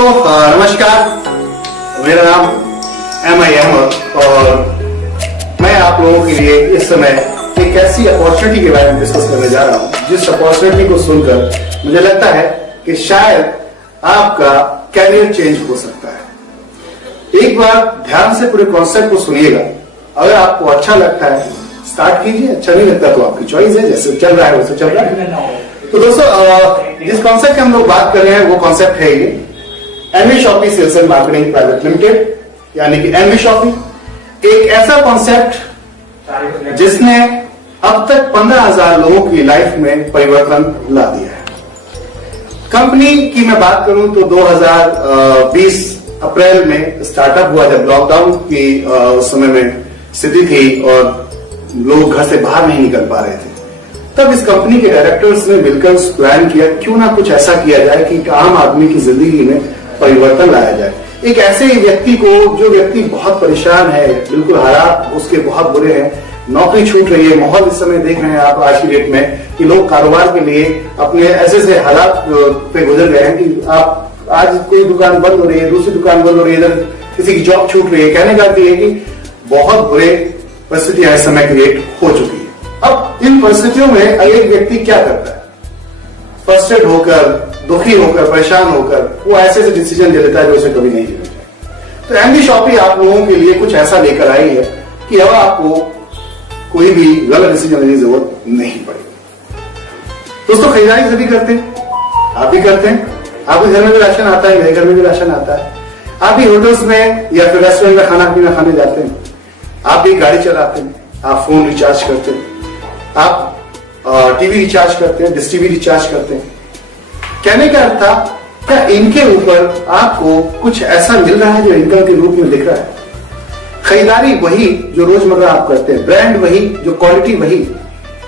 दोस्तों नमस्कार, मेरा नाम MI अहमद और मैं आप लोगों के लिए इस समय एक ऐसी अपॉर्चुनिटी के बारे में डिस्कस करने जा रहा हूं जिस अपॉर्चुनिटी को सुनकर मुझे लगता है कि शायद आपका कैरियर चेंज हो सकता है। एक बार ध्यान से पूरे कॉन्सेप्ट को सुनिएगा। अगर आपको अच्छा लगता है स्टार्ट कीजिए, अच्छा नहीं लगता तो आपकी चॉइस है, जैसे चल रहा है वैसे चल रहा है। तो दोस्तों जिस कॉन्सेप्ट की हम लोग बात कर रहे हैं वो कॉन्सेप्ट है ये NV shoppy sales and marketing private limited, यानी कि एनवी शॉपी। एक ऐसा कॉन्सेप्ट जिसने अब तक 15,000 लोगों की लाइफ में परिवर्तन ला दिया है। कंपनी की मैं बात करूं तो 2020 अप्रैल में स्टार्टअप हुआ जब लॉकडाउन की उस समय में स्थिति थी और लोग घर से बाहर नहीं निकल पा रहे थे। तब इस कंपनी के डायरेक्टर्स ने मिलकर प्लान किया क्यों ना कुछ ऐसा किया जाए कि आम आदमी की जिंदगी में परिवर्तन लाया जाए। एक ऐसे व्यक्ति को जो व्यक्ति बहुत परेशान है, बिल्कुल हालात उसके बहुत बुरे हैं, नौकरी छूट रही है, माहौल इस समय देख रहे हैं आप आज की डेट में कि लोग कारोबार के लिए अपने ऐसे हालात पे गुजर गए हैं कि आप आज कोई दुकान बंद हो रही है, दूसरी दुकान बंद हो रही है, इधर किसी की जॉब छूट रही है। कहने का अर्थ ये कि बहुत बुरे परिस्थितियां इस समय क्रिएट हो चुकी है। अब इन परिस्थितियों में एक व्यक्ति क्या करता है, फ्रस्ट्रेट होकर, दुखी होकर, परेशान होकर वो ऐसे डिसीजन ले लेता है जो उसे कभी नहीं लेना चाहिए। तो एनवी शॉपी आप लोगों के लिए कुछ ऐसा लेकर आई है कि अब आपको कोई भी गलत डिसीजन लेने की जरूरत नहीं पड़ेगी। दोस्तों खरीदारी सभी करते हैं, आप भी करते हैं, आपके घर में भी राशन आता है, मेरे घर में भी राशन आता है, आप भी होटल्स में या फिर रेस्टोरेंट में खाना पीना खाने जाते हैं, आप भी गाड़ी चलाते हैं, आप फोन रिचार्ज करते हैं, आप टीवी रिचार्ज करते हैं, डिश टीवी रिचार्ज करते हैं। कहने का अर्थ था क्या इनके ऊपर आपको कुछ ऐसा मिल रहा है जो इनकम के रूप में दिख रहा है। खरीदारी वही जो रोजमर्रा आप करते हैं, ब्रांड वही, जो क्वालिटी वही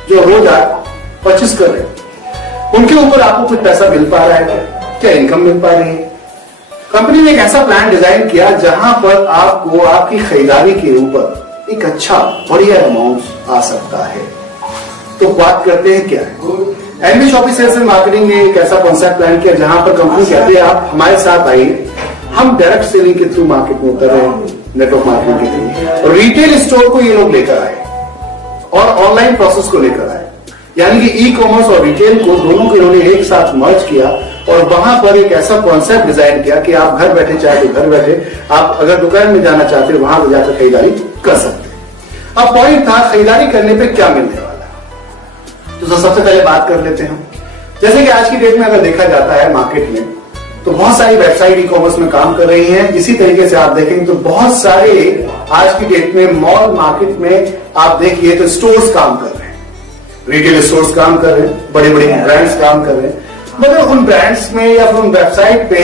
जो रोज आप परचेस कर रहे हैं, उनके ऊपर आपको कुछ पैसा मिल पा रहा है, क्या इनकम मिल पा रही है। कंपनी ने एक ऐसा प्लान डिजाइन किया जहां पर आपको आपकी खरीदारी के ऊपर एक अच्छा बढ़िया अमाउंट आ सकता है। तो बात करते हैं क्या है। NV shoppy sales and marketing ने एक ऐसा कॉन्सेप्ट प्लान किया जहां पर कंपनी कहती है आप हमारे साथ आइए, हम डायरेक्ट सेलिंग के थ्रू मार्केट में उतर रहे हैं, नेटवर्क मार्केटिंग के थ्रू, और रिटेल स्टोर को ये लोग लेकर आए और ऑनलाइन प्रोसेस को लेकर आए, यानी कि ई कॉमर्स और रिटेल को दोनों को इन्होंने एक साथ मर्ज किया और वहां पर एक ऐसा कॉन्सेप्ट डिजाइन किया कि आप घर बैठे चाहे तो घर बैठे, आप अगर दुकान में जाना चाहते हो वहां पर जाकर खरीदारी कर सकते हैं। अब पॉइंट था खरीदारी करने पे क्या मिलने वाला है। तो सबसे पहले बात कर लेते हैं, जैसे कि आज की डेट में अगर देखा जाता है मार्केट में तो बहुत सारी वेबसाइट ई कॉमर्स में काम कर रही हैं। इसी तरीके से आप देखेंगे तो बहुत सारे आज की डेट में मॉल मार्केट में आप देखिए तो स्टोर्स काम कर रहे हैं, रिटेल स्टोर्स काम कर रहे हैं, बड़े बड़े ब्रांड्स काम कर रहे हैं। मगर उन ब्रांड्स में या फिर उन वेबसाइट पे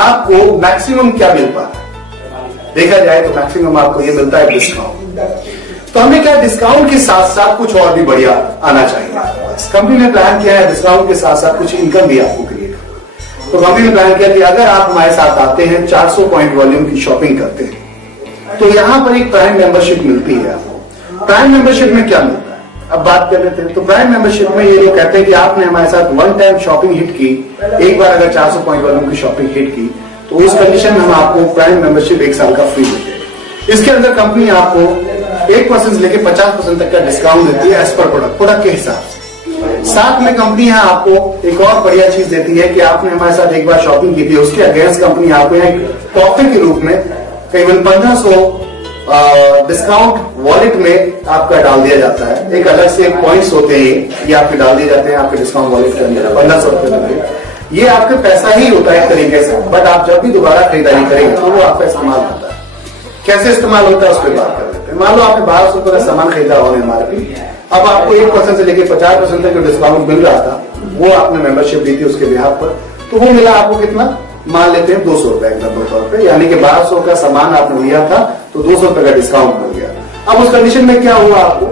आपको मैक्सिमम क्या मिल पा रहा है, देखा जाए तो मैक्सिमम आपको ये मिलता है डिस्काउंट। तो हमें क्या डिस्काउंट के साथ साथ कुछ और भी बढ़िया आना चाहिए। कंपनी ने प्लान किया है डिस्काउंट के साथ साथ कुछ इनकम भी आपको क्रिएट हो। तो कंपनी ने प्लान किया कि अगर आप हमारे साथ आते हैं, 400 पॉइंट वॉल्यूम की शॉपिंग करते हैं, तो यहां पर एक प्राइम मेंबरशिप मिलती है आपको। प्राइम मेंबरशिप में क्या मिलता है अब बात कर लेते हैं। तो प्राइम मेंबरशिप में ये लोग कहते हैं कि आपने हमारे साथ वन टाइम शॉपिंग हिट की, एक बार अगर 400 पॉइंट वॉल्यूम की शॉपिंग हिट की तो उस कंडीशन में हम आपको प्राइम मेंबरशिप 1 साल का फ्री देते हैं। इसके अंदर कंपनी आपको 1% से लेकर 50% तक का डिस्काउंट देती है एज पर प्रोडक्ट के हिसाब से। साथ में कंपनी यहाँ आपको एक और बढ़िया चीज देती है कि आपने हमारे साथ एक बार शॉपिंग की थी, उसके अगेंस्ट कंपनी आपको यहाँ एक टॉफी के रूप में करीबन 1500 डिस्काउंट वॉलेट में आपका डाल दिया जाता है। एक अलग से पॉइंट्स होते हैं ये आपके डाल दिए जाते हैं आपके डिस्काउंट वॉलेट के अंदर 1500 रुपए। ये आपके पैसा ही होता है एक तरीके से, बट आप जब भी दोबारा खरीदारी करेंगे तो वो आपका इस्तेमाल होता है। कैसे इस्तेमाल होता है उस पर बात कर लेते हैं। मान लो आपने 1200 रुपए का सामान खरीदा होने मार्केट, अब आपको 1% से लेकर 50% तक जो डिस्काउंट मिल रहा था वो आपने मेंबरशिप दी थी उसके बिहाफ पर, तो वो मिला आपको कितना, मान लेते हैं 200 रुपए एग्जाम्पल तौर पर, यानी कि 1200 का सामान आपने लिया था तो 200 रुपए का डिस्काउंट मिल गया। अब उस कंडीशन में क्या हुआ, आपको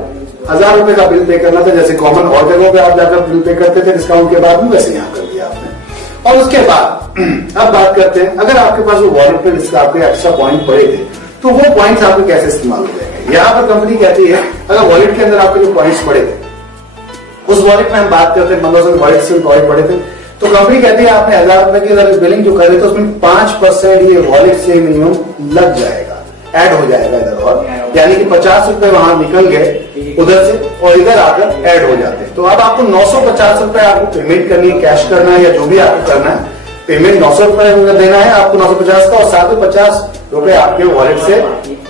1000 रुपए का बिल पे करना था, जैसे कॉमन और जगहों पे आप जाकर बिल पे करते थे डिस्काउंट के बाद में, वैसे यहाँ कर दिया आपने। और उसके बाद अब बात करते हैं अगर आपके पास वो वॉलेट पे आपके एक्स्ट्रा पॉइंट पड़े थे तो वो पॉइंट्स आपको कैसे इस्तेमाल हो जाएंगे। यहाँ पर कंपनी कहती है अगर वॉलेट के अंदर आपके जो पॉइंट्स पड़े थे उस वॉलेट में हम बात करते हैं 1500 वॉलेट से पॉइंट पड़े थे, तो कंपनी कहती है आपने 1000 रुपए की अगर बिलिंग जो करे तो उसमें 5% ये वॉलेट से मिनिमम लग जाएगा, ऐड हो जाएगा इधर, और यानी कि 50 रुपए वहां निकल गए उधर से और इधर आकर ऐड हो जाते हैं। तो अब आपको 950 रुपए आपको पेमेंट करनी है, कैश करना है या जो भी आपको करना है, पेमेंट 900 रुपए देना है आपको 950 का, और साथ में 50 रुपए आपके वॉलेट से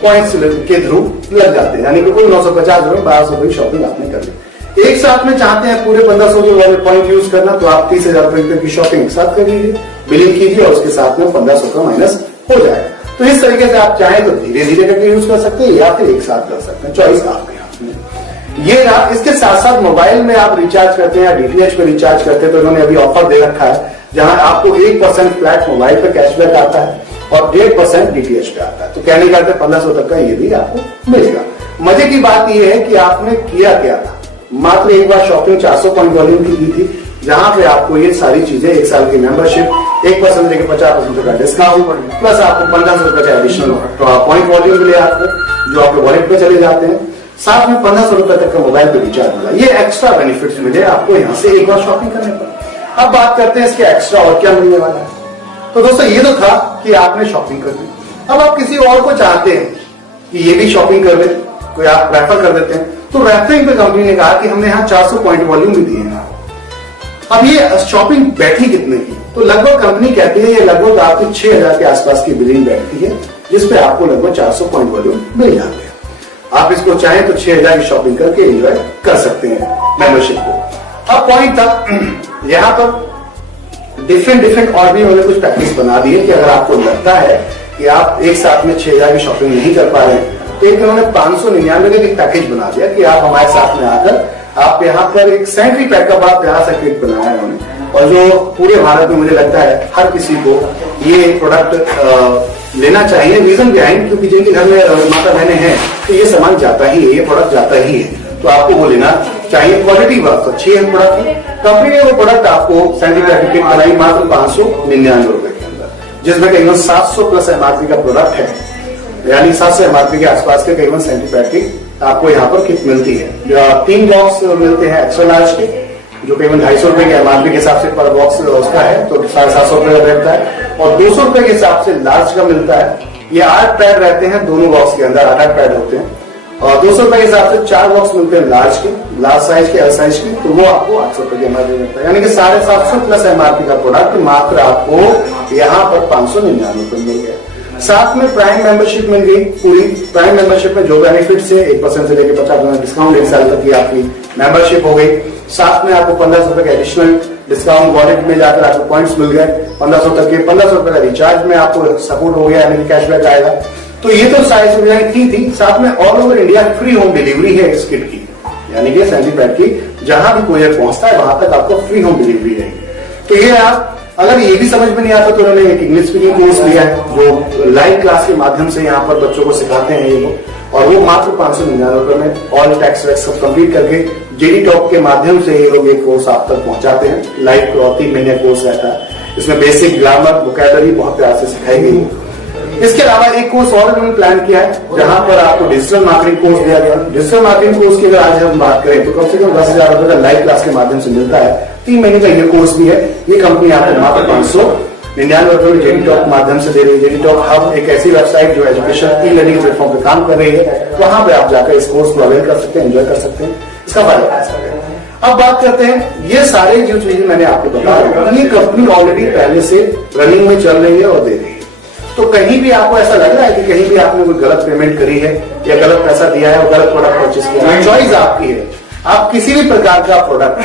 पॉइंट्स के थ्रू लग जाते हैं, यानी कि कुल 950 रुपए 1200 रुपए की शॉपिंग आपने कर ली। एक साथ में चाहते हैं पूरे 1500 के वॉलेट पॉइंट यूज करना, तो आप 30,000 रुपए की शॉपिंग एक साथ कर लीजिए, बिलिंग कीजिए और उसके साथ में 1500 का माइनस हो जाएगा। तो इस तरीके से आप चाहें तो धीरे धीरे करके यूज कर सकते हैं या फिर एक साथ कर सकते हैं, चॉइस आपके हाथ में। ये रहा। इसके साथ साथ मोबाइल में आप रिचार्ज करते हैं या डीटीएच पे रिचार्ज करते हैं तो इन्होंने अभी ऑफर दे रखा है जहां आपको 1% फ्लैट मोबाइल पे कैशबैक आता है और 1.5% डीटीएच पे आता है। तो कहने का 1500 तक का ये भी आपको मिलेगा। मजे की बात ये है कि आपने किया क्या था, मात्र एक बार शॉपिंग 400 पॉइंट वॉल्यूम की थी जहां पे आपको ये सारी चीजें, एक साल की मेंबरशिप, 1% लेके 50% का डिस्काउंट, प्लस आपको 1500 रुपए का एडिशनल पॉइंट वॉल्यूम मिले आपको जो आपके वॉलेट पे चले जाते हैं, साथ में 1500 रुपए तक का मोबाइल पे रिचार्ज मिला। ये एक्स्ट्रा बेनिफिट्स मिले आपको यहाँ से एक बार शॉपिंग करने पर। अब बात करते हैं इसके एक्स्ट्रा और क्या मिलने वाला है। तो दोस्तों ये तो था कि आपने शॉपिंग कर दी। अब आप किसी और को चाहते हैं कि ये भी शॉपिंग कर ले, कोई आप रेफर कर देते हैं, तो रेफरिंग पे कंपनी ने कहा कि हमने यहाँ 400 पॉइंट वॉल्यूम भी दिए हैं। अब ये शॉपिंग बैठी कितने की, तो लगभग कंपनी कहती है ये लगभग आपकी 6000 के आसपास की बिलिंग बैठती है, जिसपे आपको लगभग 400 पॉइंट वॉल्यूम मिल जाते हैं। आप इसको चाहें तो 6000 की शॉपिंग करके एंजॉय कर सकते हैं मेंबरशिप को। अब पॉइंट था यहां पर डिफरेंट और भी उन्होंने कुछ पैकेज बना दिए कि अगर आपको लगता है कि आप एक साथ में 6000 की शॉपिंग नहीं कर पा रहे हैं तो एक उन्होंने 599 का एक पैकेज बना दिया कि आप हमारे साथ में आकर आप यहाँ पर एक सैनिटरी पैकअप आप यहाँ से किट बनाया है उन्होंने, और जो पूरे भारत में मुझे लगता है हर किसी को ये प्रोडक्ट लेना चाहिए। रीजन बिहाइंड, क्योंकि जिनके घर में माता बहने हैं तो ये सामान जाता ही है, ये प्रोडक्ट जाता ही है, तो आपको वो लेना चाहिए। क्वालिटी बहुत अच्छी है प्रोडक्ट की। कंपनी ने वो प्रोडक्ट आपको सैनिटरी पैकअप किट बनाई मात्र 599 रुपए के अंदर, जिसमें करीबन 700 प्लस एमआरपी का प्रोडक्ट है, यानी 700 एमआरपी के आसपास के करीबन सैनिटरी पैकअप आपको यहाँ पर किट मिलती है। 3 बॉक्स मिलते हैं एक्स्ट्रा लार्ज के, जो करीबन 250 रुपए के एमआरपी के हिसाब से पर बॉक्स उसका है, तो 750 रुपए का रहता है, और 200 रुपए के हिसाब से लार्ज का मिलता है। ये 8 पैड रहते हैं दोनों बॉक्स के अंदर, 8 पैड होते हैं, और 200 रुपए के हिसाब से 4 बॉक्स मिलते हैं लार्ज के, लार्ज साइज के, एल साइज के, तो वो आपको 800 रुपए की एमआरपी मिलता है, यानी कि 750 प्लस एमआरपी का प्रोडक्ट मात्र आपको यहाँ पर 599 रुपए मिल गया। साथ में प्राइम मेंबरशिप मिल गई। पूरी प्राइम मेंबरशिप में जो बेनिफिट्स है 1% से लेकर 50% डिस्काउंट, 1 साल तक की आपकी मेंबरशिप हो गई। साथ में आपको 1500 रुपए का एडिशनल डिस्काउंट वॉलेट में जाकर आपको पॉइंट्स मिल गए 1500 तक के, 1500 रुपए का रिचार्ज में आपको सपोर्ट हो गया, यानी कि कैशबैक आएगा। तो ये तो सारी सुविधाएं थी। साथ में all over India free home delivery है इस किट की, यानी कि सैनिटरी पैड की जहां भी कोरियर पहुंचता है वहां तक आपको फ्री होम डिलीवरी रहेगी। तो ये आप अगर ये भी समझ में नहीं आता तो उन्होंने एक इंग्लिश स्पीकिंग कोर्स लिया है जो लाइव क्लास के माध्यम से यहाँ पर बच्चों को सिखाते हैं ये लोग, और वो मात्र 599 रुपए में ऑल टैक्स वैक्स सब कंप्लीट करके जेडी टॉप के माध्यम से ये लोग एक कोर्स आप तक पहुंचाते हैं। लाइव 3 महीने कोर्स रहता है, इसमें बेसिक ग्रामर वोकैबुलरी बहुत प्यार से सिखाई गई है। इसके अलावा एक कोर्स और उन्होंने प्लान किया है जहां पर आपको डिजिटल मार्केटिंग कोर्स दिया गया। डिजिटल मार्केटिंग कोर्स की अगर आज हम बात करें तो कम से कम 10,000 रुपए का लाइव क्लास के माध्यम से मिलता है। 3 महीने का ये कोर्स भी है। ये कंपनी आपको मात्र 599 रुपए में जेडी टॉप माध्यम से दे रही है। जेडी टॉप हब एक ऐसी वेबसाइट जो एजुकेशन ई लर्निंग प्लेटफॉर्म पे काम कर रही है, वहां पे आप जाकर इस कोर्स को अवेल कर सकते हैं, एंजॉय कर सकते हैं, इसका फायदा उठा सकते हैं। अब बात करते हैं ये सारे जो चीजें मैंने आपको बताया, ये कंपनी ऑलरेडी पहले से रनिंग में चल रही है और दे रही है। तो कहीं भी आपको ऐसा लग रहा है कि कहीं भी आपने कोई गलत पेमेंट करी है या गलत पैसा दिया है और गलत प्रोडक्ट परचेस किया है, चॉइस आपकी है। आप किसी भी प्रकार का प्रोडक्ट,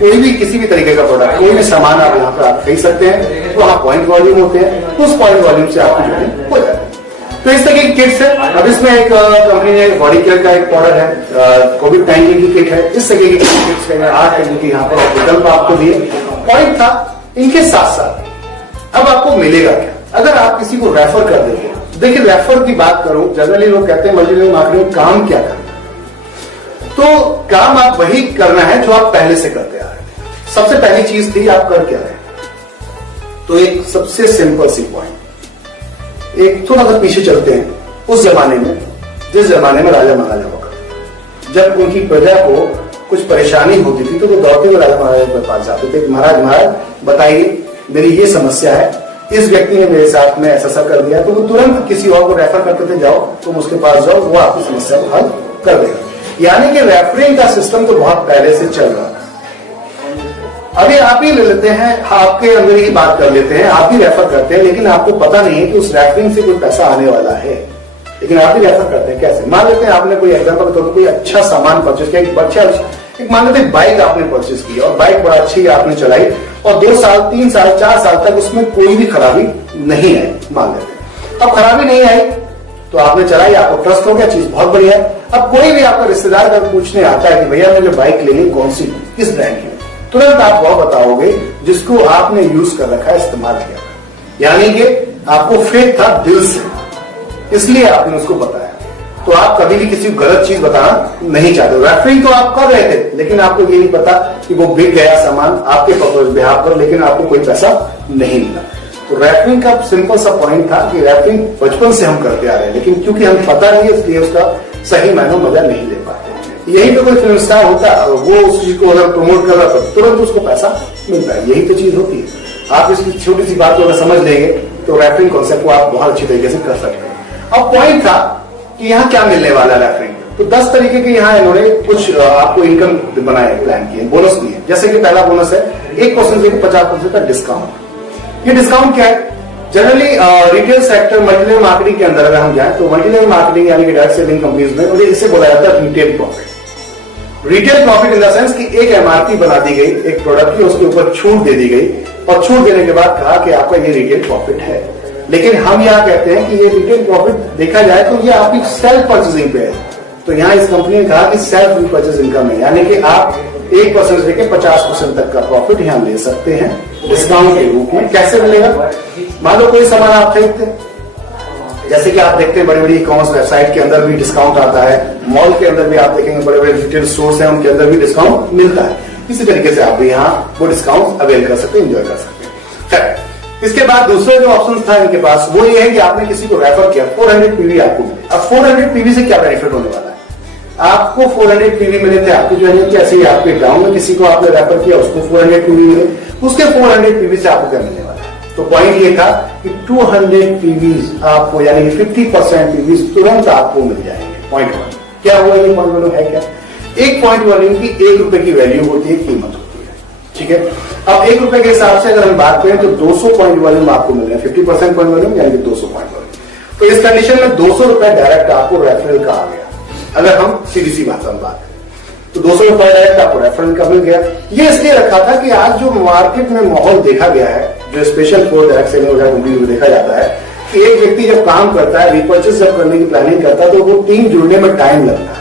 कोई भी किसी भी तरीके का प्रोडक्ट, कोई भी सामान आप यहाँ पर आप खरीद सकते हैं। वहां पॉइंट वॉल्यूम होते हैं, उस पॉइंट वॉल्यूम से आपकी जोड़िंग हो जाती है। तो इस तरह की किट्स है। अब इसमें एक कंपनी ने बॉडी केयर का एक प्रोडक्ट है, कोविड-19 की किट है। इस तरह की किट्स का 8 तरह की यहाँ पर विकल्प आपको दिए। पॉइंट था इनके साथ साथ अब आपको मिलेगा क्या अगर आप किसी को रेफर कर देंगे। देखिए रेफर की बात करूं, जनरली लोग कहते हैं मल्टीलेवल मार्केटिंग काम क्या करना, तो काम आप वही करना है जो आप पहले से करते आ रहे थे। सबसे पहली चीज थी आप कर क्या रहे, तो एक सबसे सिंपल सी पॉइंट, एक थोड़ा सा पीछे चलते हैं उस जमाने में जिस जमाने में राजा महाराजा हुआ, जब उनकी प्रजा को कुछ परेशानी होती थी तो वो दौड़ते हुए राजा महाराज के पास जाते थे, महाराज बताइए मेरी ये समस्या है, इस व्यक्ति ने मेरे साथ में ऐसा कर दिया, तो वो तुरंत किसी और को रेफर करते थे, जाओ तुम उसके पास जाओ, वो आपकी समस्या को हल कर देगा। यानी कि रेफरिंग का सिस्टम तो बहुत पहले से चल रहा था। अभी आप ही ले लेते हैं, आपके अंदर ही बात कर लेते हैं, आप ही रेफर करते हैं, लेकिन आपको पता नहीं है कि उस रेफरिंग से कोई पैसा आने वाला है, लेकिन आप ही रेफर करते हैं। कैसे? मान लेते हैं आपने कोई एग्जाम्पल तो कोई अच्छा सामान परचेज किया, एक मान लेते हैं बाइक आपने परचेज की और बाइक बड़ा अच्छी आपने चलाई और 2 साल 3 साल 4 साल तक उसमें कोई भी खराबी नहीं आई, मान लेते हैं। अब खराबी नहीं आई तो आपने चलाई, आपको ट्रस्ट हो गया, चीज बहुत बढ़िया है। अब कोई भी आपका रिश्तेदार अगर पूछने आता है कि भैया मुझे बाइक लेनी कौन सी, किस ब्रांड की, तुरंत आप वो बताओगे जिसको आपने यूज कर रखा है, इस्तेमाल किया, यानी कि आपको फेथ था दिल से, इसलिए आपने उसको बताया। तो आप कभी भी किसी को गलत चीज बताना नहीं चाहते। रेफरिंग तो आप कर रहे थे, लेकिन आपको ये नहीं पता कि वो बिक गया सामान आपके बिहाफ पर, लेकिन आपको कोई पैसा नहीं मिला। तो रेफरिंग का सिंपल सा पॉइंट था कि रेफरिंग बचपन से हम करते आ रहे हैं, लेकिन क्योंकि हमें पता नहीं है इसलिए उसका सही मायनों मजा नहीं ले पाते। यही तो कोई फिल्म स्टार होता, वो उस चीज को अगर प्रमोट कर रहा था तुरंत उसको पैसा मिलता है, यही तो चीज होती है। आप इसकी छोटी सी बात को अगर समझ लेंगे तो रेफरिंग कॉन्सेप्ट को आप बहुत अच्छी तरीके से कर सकते हैं। अब पॉइंट था कि यहाँ क्या मिलने वाला है रेफरिंग, तो 10 तरीके के यहाँ इन्होंने कुछ आपको इनकम बनाए, प्लान किए, बोनस दिए। जैसे कि पहला बोनस है 1% से 50% का डिस्काउंट। ये डिस्काउंट क्या है? Generally retail sector multilevel marketing के अंदर अगर हम जाएं तो मल्टीलेवल मार्केटिंग यानी कि डायरेक्ट सेलिंग कंपनीज में उन्हें इसे बोला जाता है retail profit. Retail profit in the sense कि एक एमआरपी बना दी गई एक प्रोडक्ट की, उसके ऊपर छूट दे दी गई और छूट देने के बाद कहा कि आपका ये रिटेल प्रॉफिट है। लेकिन हम यहाँ कहते हैं कि ये रिटेल प्रॉफिट देखा जाए तो ये आपकी सेल्फ परचेजिंग पे है। तो यहाँ इस कंपनी ने कहा कि सेल्फ रिपर्चेज इनकम है, यानी कि आप 1% से लेकर 50% तक का प्रॉफिट यहाँ ले सकते हैं डिस्काउंट के रूप में। कैसे मिलेगा? मान लो कोई सामान आप खरीदते हैं, जैसे कि आप देखते हैं बड़ी बड़ी ई कॉमर्स वेबसाइट के अंदर भी डिस्काउंट आता है, मॉल के अंदर भी आप देखेंगे बड़े बड़े रिटेल स्टोर्स हैं, उनके अंदर भी डिस्काउंट मिलता है। इसी तरीके से आप भी यहाँ वो डिस्काउंट अवेल कर सकते हैं, एंजॉय कर सकते हैं। इसके बाद दूसरा जो ऑप्शन था इनके पास वो ये है कि आपने किसी को रेफर किया, 400 पीवी आपको मिले। अब 400 पीवी से क्या बेनिफिट होने वाला है? आपको 400 पीवी मिले थे, आपकी जो है कि ऐसे ही आपके गांव में किसी को आपने रेफर किया, उसको 400 पीवी मिले, उसके 400 पीवी से आपको क्या मिलने वाला है? तो पॉइंट ये था कि 200 पीवीज आपको, यानी कि 50% पीवीज तुरंत आपको मिल जाएंगे। पॉइंट 1 क्या हुआ? ये पॉइंट 1 है क्या? एक पॉइंट 1 की 1 रुपए की वैल्यू होती है, कीमत होती है, ठीक है। अब 1 रुपए के हिसाब से अगर हम बात करें तो 200 पॉइंट वॉल्यूम आपको मिल रहा है, 50% पॉइंट वॉल्यूम यानी कि 200 पॉइंट वॉल्यूम। तो इस कंडीशन में 200 रुपए डायरेक्ट आपको रेफरल का आ गया। अगर हम सीधी सी भाषा में बात करें तो 200 रुपए डायरेक्ट आपको रेफरल का मिल गया। ये इसलिए रखा था कि आज जो मार्केट में माहौल देखा गया है, जो स्पेशल फॉर डायरेक्ट सेलिंग वगैरह में देखा जाता है कि एक व्यक्ति जब काम करता है, रिपर्चेज जब करने की प्लानिंग करता है तो वो टीम जुड़ने में टाइम लगता है,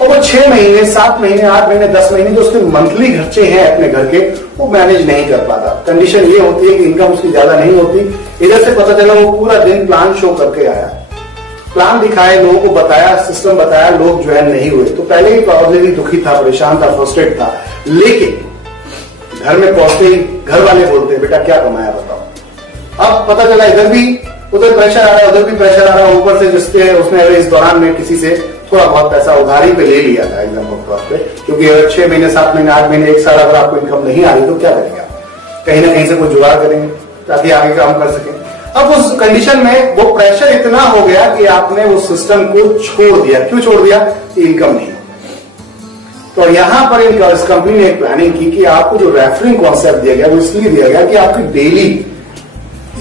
और वो 6 महीने 7 महीने 8 महीने 10 महीने जो उसके मंथली खर्चे हैं अपने घर के, वो मैनेज नहीं कर पाता। कंडीशन ये होती है कि इनकम उसकी ज्यादा नहीं होती। इधर से पता चला वो पूरा दिन प्लान शो करके आया, प्लान दिखाए, लोगों को बताया, सिस्टम बताया, लोग ज्वाइन नहीं हुए, तो पहले ही प्रॉब्लम दुखी था, परेशान था, फ्रस्ट्रेट था। लेकिन घर में पहुंचते ही घर वाले बोलते हैं बेटा क्या कमाया बताओ। अब पता चला इधर भी उधर प्रेशर आ रहा है, उधर भी प्रेशर आ रहा है, ऊपर से जिसके उसने इस दौरान में किसी से थोड़ा बहुत पैसा उधारी पे ले लिया था एग्जाम्पल तौर पे, क्योंकि अगर 6 महीने 7 महीने 8 महीने 1 साल अगर आपको इनकम नहीं आ रही तो क्या करेंगे आप? कहीं ना कहीं से कोई जुगाड़ करेंगे ताकि आगे काम कर सके। अब उस कंडीशन में वो प्रेशर इतना हो गया कि आपने उस सिस्टम को छोड़ दिया। क्यों छोड़ दिया? इनकम नहीं। तो यहां पर इस कंपनी ने एक प्लानिंग की कि आपको जो रेफरिंग कॉन्सेप्ट दिया गया वो इसलिए दिया गया कि आपकी डेली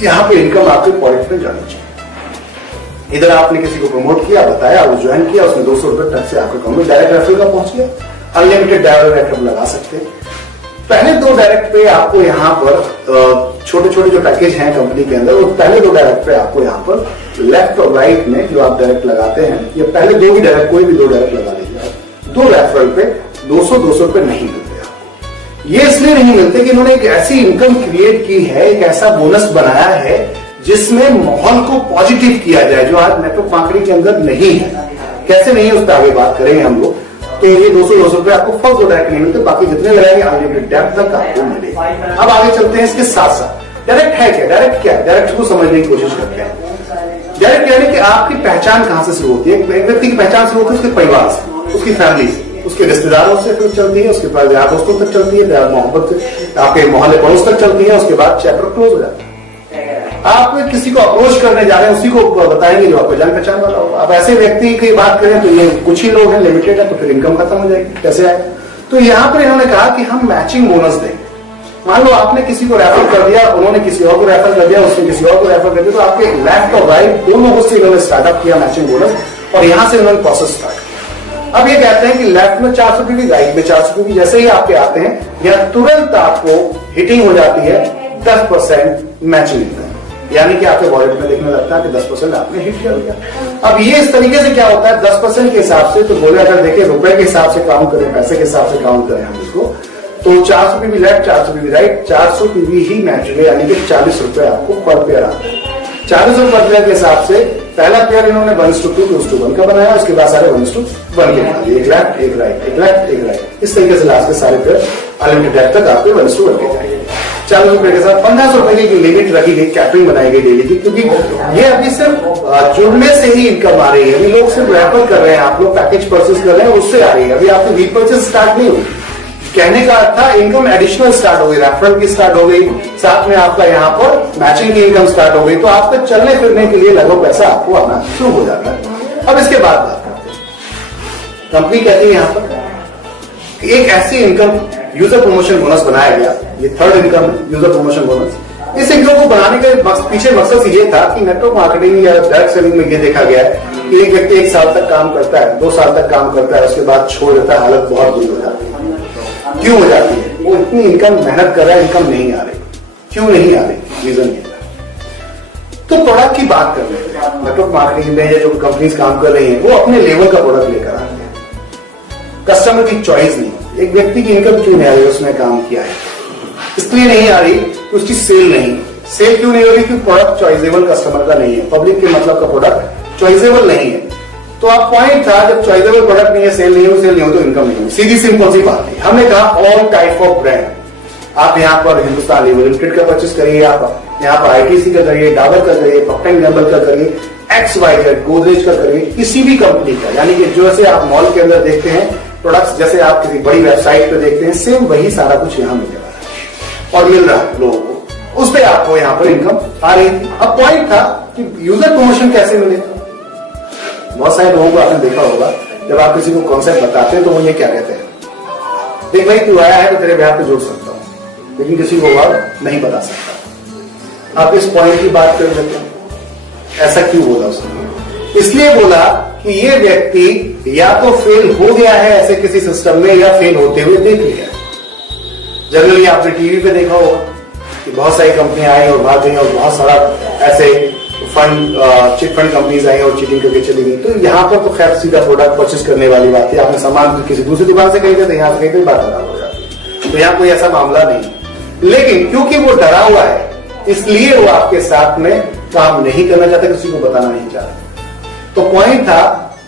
यहां पे इनकम आपके पॉकेट में जानी चाहिए। इधर आपने किसी को प्रमोट किया, बताया, वो ज्वाइन किया, उसने 200 रुपए तक से आपके अकाउंट में डायरेक्ट रेफरल का पहुंच गया। अनलिमिटेड डायरेक्ट रेफरल लगा सकते हैं। पहले 2 डायरेक्ट पे आपको यहाँ पर छोटे छोटे जो पैकेज हैं कंपनी के अंदर, वो पहले 2 डायरेक्ट पे आपको यहाँ पर लेफ्ट और राइट में जो आप डायरेक्ट लगाते हैं, ये पहले 2 भी डायरेक्ट, कोई भी 2 डायरेक्ट लगा लीजिए। 2 रेफरल पे 200 रुपए नहीं मिलते आपको। ये इसलिए नहीं मिलते कि इन्होंने एक ऐसी इनकम क्रिएट की है, एक ऐसा बोनस बनाया है जिसमें माहौल को पॉजिटिव किया जाए, जो आज नेटवर्क मार्केटिंग के अंदर नहीं है। कैसे नहीं है उस पर आगे बात करेंगे हम लोग। तो ये 200 रुपए आपको फर्स्ट 2 डायरेक्ट नहीं मिलते, बाकी जितने लगाएंगे अनलिमिटेड डेप्थ तक आपको मिलेगा। अब आगे चलते हैं इसके साथ साथ डायरेक्ट है क्या? डायरेक्ट क्या है? डायरेक्ट को समझने की कोशिश करते हैं। डायरेक्ट यानी कि आपकी पहचान कहां से शुरू होती है? एक व्यक्ति की पहचान शुरू होती है उसके परिवार से, उसकी फैमिली से, उसके रिश्तेदारों से फिर चलती है, उसके बाद यार दोस्तों तक चलती है, प्यार मोहब्बत आपके मोहल्ले पड़ोस तक चलती है, उसके बाद चैप्टर क्लोज हो जाता है। आप किसी को अप्रोच करने जा रहे हैं, उसी को बताएंगे जो आपको जान पहचान वाला हो। अब ऐसे व्यक्ति की बात करें तो ये कुछ ही लोग हैं, लिमिटेड है, तो फिर इनकम खत्म हो जाएगी, कैसे आएगा। तो यहां पर इन्होंने कहा कि हम मैचिंग बोनस देंगे। मान लो आपने किसी को रेफर कर दिया, उन्होंने किसी और को रेफर कर दिया, उसने किसी और को रेफर कर दिया, तो आपके लेफ्ट और राइट दोनों से इन्होंने स्टार्टअप किया मैचिंग बोनस, और यहां से इन्होंने प्रोसेस स्टार्ट किया। अब ये कहते हैं कि लेफ्ट में 400 पीवी, राइट में 400 पीवी, जैसे ही आपके आते हैं यह तुरंत आपको हिटिंग हो जाती है 10% मैचिंग इनकम, यानी कि आपके वॉलेट में देखने लगता है कि 10% आपने हिट कर दिया। अब ये इस तरीके से क्या होता है, 10% के हिसाब से, तो बोले अगर देखिए रुपए के हिसाब से काउंट करें, पैसे के हिसाब से काउंट करें हम इसको, तो 400 PV left, 400 PV right, 400 PV ही मैच हुए, यानी कि 40 रुपए आपको पर पेयर आता है। 40 रुपए पर पेयर के हिसाब से पहला पेयर इन्होंने 1:2, 2:1 का बनाया, उसके बाद सारे 1:1 के बना दिए, एक लेफ्ट एक राइट, एक लेफ्ट एक राइट, इस तरीके से लास्ट के सारे पेयर अनलिमिटेड तक आपके 1:1 के जाएंगे। 40 रुपए के साथ 1500 रुपए की लिमिट रखी गई, कैपिंग बनाई गई डेली की, क्योंकि ये अभी सिर्फ जुड़ने से ही इनकम आ रही है। अभी लोग सिर्फ रेफर कर रहे हैं, आप लोग पैकेज परचेज कर रहे हैं, उससे आ रही है, अभी आपकी रीपर्चेज स्टार्ट नहीं हुई। कहने का अर्थ था इनकम एडिशनल स्टार्ट हो गई, रेफरल की स्टार्ट हो गई, साथ में आपका यहाँ पर मैचिंग की इनकम स्टार्ट हो गई, तो आपका चलने फिरने के लिए लगभग पैसा आपको आना शुरू हो जाता है। अब इसके बाद बात करते हैं, कंपनी कहती है यहाँ पर एक ऐसी इनकम यूजर प्रमोशन बोनस बनाया गया, ये third income user promotion bonus. इस इनकम को बनाने के पीछे मकसद ये था कि नेटवर्क मार्केटिंग या डायरेक्ट सेलिंग में ये देखा गया है कि एक व्यक्ति 1 साल तक काम करता है, 2 साल तक काम करता है, उसके बाद छोड़ देता है, हालत बहुत बुरी हो जाती है। क्यों हो जाती है? वो इतनी इनकम मेहनत कर रहा है, इनकम नहीं आ रही, क्यों नहीं आ रही, रीजन ये था। तो प्रोडक्ट की बात कर रहे हैं, नेटवर्क मार्केटिंग में जो कंपनीज काम कर रही हैं वो अपने लेवल का प्रोडक्ट लेकर आते हैं, कस्टमर की चॉइस नहीं। एक व्यक्ति की इनकम क्यों नहीं आ रही, उसने काम किया है, इसलिए नहीं आ रही कि उसकी सेल नहीं, सेल क्यों नहीं हो रही, क्योंकि प्रोडक्ट चॉइसेबल कस्टमर का नहीं है, पब्लिक के मतलब का प्रोडक्ट चॉइसेबल नहीं है। तो आप पॉइंट था जब चॉइसेबल प्रोडक्ट नहीं है, सेल नहीं हो तो इनकम नहीं हो, सीधी सिंपल सी बात है। हमने कहा ऑल टाइप ऑफ ब्रांड, आप यहाँ पर हिंदुस्तान लीवर लिमिटेड का परचेस करिए, आप यहाँ पर आईटीसी का करिए, डाबर का करिए, प्रॉक्टर एंड गैम्बल का करिए, XYZ गोदरेज का करिए, किसी भी कंपनी का, यानी कि जैसे आप मॉल के अंदर देखते हैं प्रोडक्ट्स, जैसे आप किसी बड़ी वेबसाइट पे देखते हैं, सेम वही सारा कुछ यहाँ मिल रहा है और मिल रहा है लोगों को, उस पर आपको यहाँ पर इनकम आ रही थी। अब पॉइंट था कि यूजर प्रमोशन कैसे मिले। बहुत सारे लोगों को आपने देखा होगा, जब आप किसी को कॉन्सेप्ट बताते हैं तो वो ये क्या कहते हैं, देख भाई तू आया है तो तेरे ब्याह पे जोड़ सकता हूं, लेकिन किसी को और नहीं बता सकता। आप इस पॉइंट की बात कर लेते हैं, ऐसा क्यों बोला उसने? इसलिए बोला कि ये व्यक्ति या तो फेल हो गया है ऐसे किसी सिस्टम में, या फेल होते हुए देख लिया। जनरली आपने टीवी पे देखा होगा कि बहुत सारी कंपनियां आई और भाग गई, और बहुत सारा ऐसे फंड चिट फंड कंपनीज आई और चीटिंग करके चली गई। तो यहाँ पर तो खैर सीधा प्रोडक्ट परचेज करने वाली बात है, आपने सामान किसी दूसरी दुकान से खरीदे तो यहाँ से कहीं बात खराब हो जाती है, तो यहाँ कोई ऐसा मामला नहीं। लेकिन क्योंकि वो डरा हुआ है, इसलिए वो आपके साथ में काम नहीं करना चाहता, किसी को बताना नहीं चाहता। तो पॉइंट था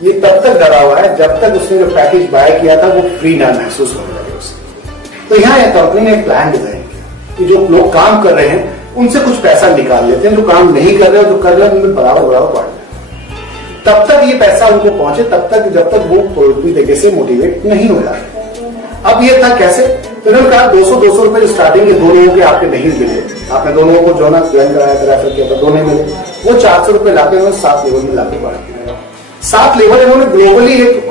ये तब तक डरा हुआ है जब तक उसने जो पैकेज बाय किया था वो फ्री ना महसूस होने लगे उसे। तो यहाँ कंपनी ने एक प्लान डिजाइन किया कि जो लोग काम कर रहे हैं उनसे कुछ पैसा निकाल लेते हैं, जो काम नहीं कर रहे हो, जो कर रहे हैं उनमें बराबर बराबर बांट लेते, तब तक ये पैसा उनको पहुंचे, तब तक जब तक वो पूरी तरीके से मोटिवेट नहीं हो जाते। अब ये था कैसे, तो इन्होंने कहा 200 रुपए स्टार्टिंग के दो लोगों के आपके नहीं मिले, आपने दोनों को जो ना ज्वाइन कराया था, रेफर किया था, दोनों मिले, वो 400 रुपए लाके उन्होंने 7 लेवल में लाके बांट दिया। 7 लेवल इन्होंने ग्लोबली एक